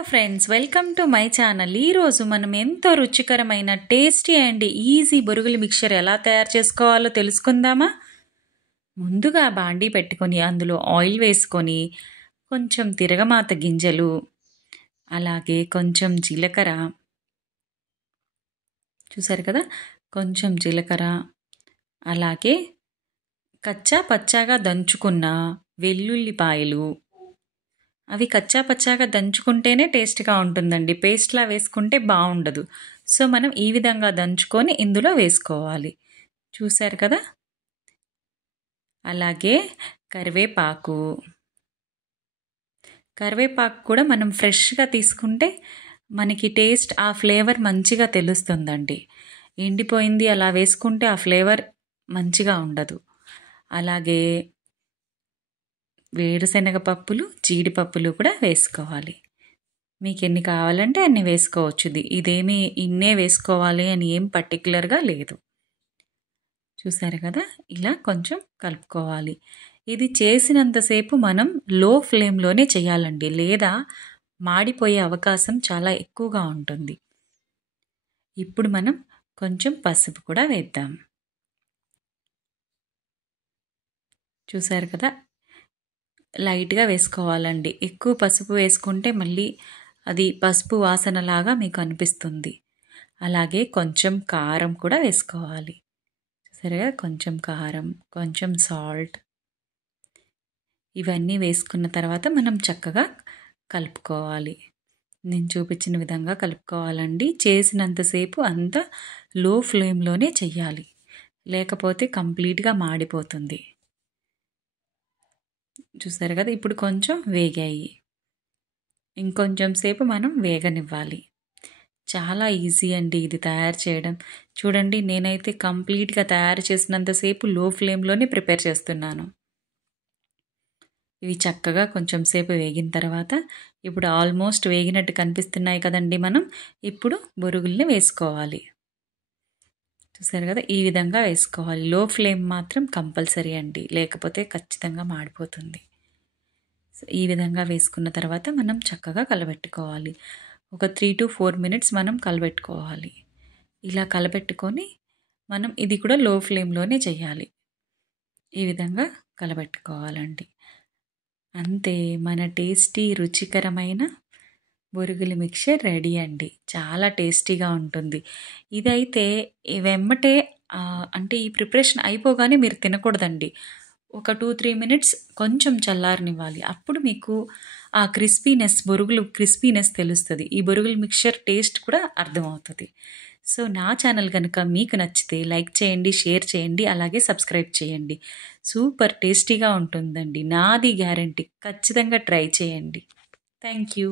Hello friends, welcome to my channel. ఈరోజు మనం ఎంతో రుచికరమైన tasty and easy Borugula mixture ఎలా తయారు చేసుకోవాలో తెలుసుకుందామా? ముందుగా బాండీ పెట్టుకొని అందులో ఆయిల్ వేసుకొని కొంచెం తిరగమాత గింజలు, అలాగే కొంచెం జీలకర్ర, చూసారు కదా, కొంచెం జీలకర్ర, అలాగే కచ్చా పచ్చాగా దంచుకున్న వెల్లుల్లిపాయలు. అవి కచ్చా పచ్చాగా దంచుకుంటేనే టేస్ట్గా ఉంటుందండి, పేస్ట్లా వేసుకుంటే బాగుండదు. సో మనం ఈ విధంగా దంచుకొని ఇందులో వేసుకోవాలి. చూశారు కదా, అలాగే కరివేపాకు కూడా మనం ఫ్రెష్గా తీసుకుంటే మనకి టేస్ట్, ఆ ఫ్లేవర్ మంచిగా తెలుస్తుందండి. ఎండిపోయింది అలా వేసుకుంటే ఆ ఫ్లేవర్ మంచిగా ఉండదు. అలాగే వేరుశనగ పప్పులు, జీడిపప్పులు కూడా వేసుకోవాలి. మీకు ఎన్ని కావాలంటే అన్ని వేసుకోవచ్చు. ఇదేమి ఇన్నే వేసుకోవాలి అని ఏం పర్టికులర్గా లేదు. చూసారు కదా, ఇలా కొంచెం కలుపుకోవాలి. ఇది చేసినంతసేపు మనం లో ఫ్లేమ్లోనే చేయాలండి, లేదా మాడిపోయే అవకాశం చాలా ఎక్కువగా ఉంటుంది. ఇప్పుడు మనం కొంచెం పసుపు కూడా వేద్దాం. చూసారు కదా, లైట్గా వేసుకోవాలండి. ఎక్కువ పసుపు వేసుకుంటే మళ్ళీ అది పసుపు వాసనలాగా మీకు అనిపిస్తుంది. అలాగే కొంచెం కారం కూడా వేసుకోవాలి. సరే, కొంచెం కారం, కొంచెం సాల్ట్, ఇవన్నీ వేసుకున్న తర్వాత మనం చక్కగా కలుపుకోవాలి. నేను చూపించిన విధంగా కలుపుకోవాలండి. చేసినంతసేపు అంతా లో ఫ్లేమ్లోనే చెయ్యాలి, లేకపోతే కంప్లీట్గా మాడిపోతుంది. చూసారు కదా, ఇప్పుడు కొంచెం వేగాయి. ఇంకొంచెం సేపు మనం వేగనివ్వాలి. చాలా ఈజీ అండి ఇది తయారు చేయడం. చూడండి, నేనైతే కంప్లీట్గా తయారు చేసినంతసేపు లో ఫ్లేమ్లోనే ప్రిపేర్ చేస్తున్నాను. ఇవి చక్కగా కొంచెం సేపు వేగిన తర్వాత ఇప్పుడు ఆల్మోస్ట్ వేగినట్టు కనిపిస్తున్నాయి కదండి. మనం ఇప్పుడు బొరుగుల్ని వేసుకోవాలి. చూసారు కదా, ఈ విధంగా వేసుకోవాలి. లో ఫ్లేమ్ మాత్రం కంపల్సరీ అండి, లేకపోతే ఖచ్చితంగా మాడిపోతుంది. ఈ విధంగా వేసుకున్న తర్వాత మనం చక్కగా కలబెట్టుకోవాలి. ఒక 3 to 4 minutes మనం కలబెట్టుకోవాలి. ఇలా కలబెట్టుకొని మనం ఇది కూడా లో ఫ్లేమ్లోనే చేయాలి. ఈ విధంగా కలబెట్టుకోవాలండి. అంతే, మన టేస్టీ రుచికరమైన బొరుగుల మిక్చర్ రెడీ అండి. చాలా టేస్టీగా ఉంటుంది. ఇదైతే వెమ్మటే అంటే ఈ ప్రిపరేషన్ అయిపోగానే మీరు తినకూడదండి. ఒక 2-3 minutes కొంచెం చల్లారనివ్వాలి. అప్పుడు మీకు ఆ బొరుగులు క్రిస్పీనెస్ తెలుస్తుంది. ఈ బొరుగుల మిక్చర్ టేస్ట్ కూడా అర్థమవుతుంది. సో నా ఛానల్ కనుక మీకు నచ్చితే లైక్ చేయండి, షేర్ చేయండి, అలాగే సబ్స్క్రైబ్ చేయండి. సూపర్ టేస్టీగా ఉంటుందండి, నాది గ్యారంటీ. ఖచ్చితంగా ట్రై చేయండి. Thank you.